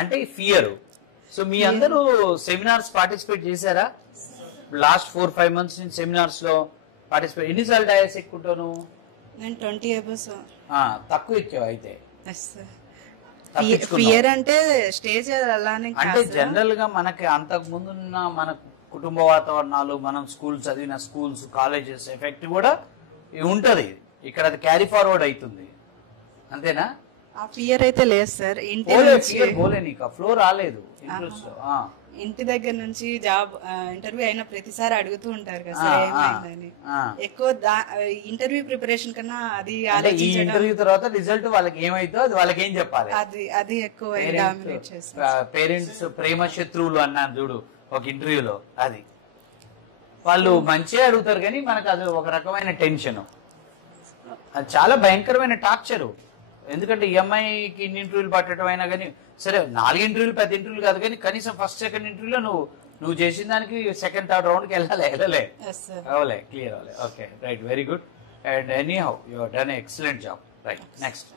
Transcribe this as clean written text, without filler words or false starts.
అంటే fear. So మీ అందరూ seminars participate చేశారా? లాస్ట్ 4-5 months నుంచి సెమినార్స్ లో పార్టిసిపేట్. ఎన్నిసార్లు డయాస్ ఎక్కుంటాను? నేను 20 above సార్. తక్కువ ఎక్కావు అయితే. ఫియర్ అంటే స్టేజ్ అలానే అంటే జనరల్ గా మనకి అంతకు ముందున్న మన కుటుంబ వాతావరణాలు, మనం చదివిన స్కూల్స్, కాలేజెస్ ఎఫెక్ట్ కూడా ఉంటది. ఇక్కడ అది క్యారీ ఫార్వర్డ్ అవుతుంది, అంతేనా? ఆ ఫియర్ అయితే లేదు సార్. ఫ్లో రాలేదు ఇంట్రెస్ట్. ఇంటి దగ్గర నుంచి జాబ్ ఇంటర్వ్యూ అయిన ప్రతిసారి అడుగుతూ ఉంటారు కదా సార్ ఏమైందని. ఎక్కువ ఇంటర్వ్యూ ప్రిపరేషన్ కన్నా అది ఆలోచించడం, ఇంటర్వ్యూ తర్వాత రిజల్ట్ వాళ్ళకి ఏమైందో అది వాళ్ళకి ఏం చెప్పాలి, అది ఎక్కువ డామినేట్ చేస్తారు. పేరెంట్స్ ప్రేమ శత్రువులు అన్నారు చూడు ఒక ఇంటర్వ్యూలో, అది వాళ్ళు మంచిగా అడుగుతారు కానీ మనకు అది ఒక రకమైన టెన్షన్, అది చాలా భయంకరమైన టార్చరు. ఎందుకంటే ఈఎంఐకి ఇన్ని ఇంటర్వ్యూలు పట్టడం అయినా కానీ సరే, 4 ఇంటర్వ్యూలు పెద్ద ఇంటర్వ్యూలు కాదు కానీ కనీసం ఫస్ట్ సెకండ్ ఇంటర్వ్యూలో నువ్వు చేసిన దానికి సెకండ్ థర్డ్ రౌండ్కి వెళ్ళలే అవలే, క్లియర్ అవ్వలే. Okay, right, very good. And anyhow you done excellent job. Right, next.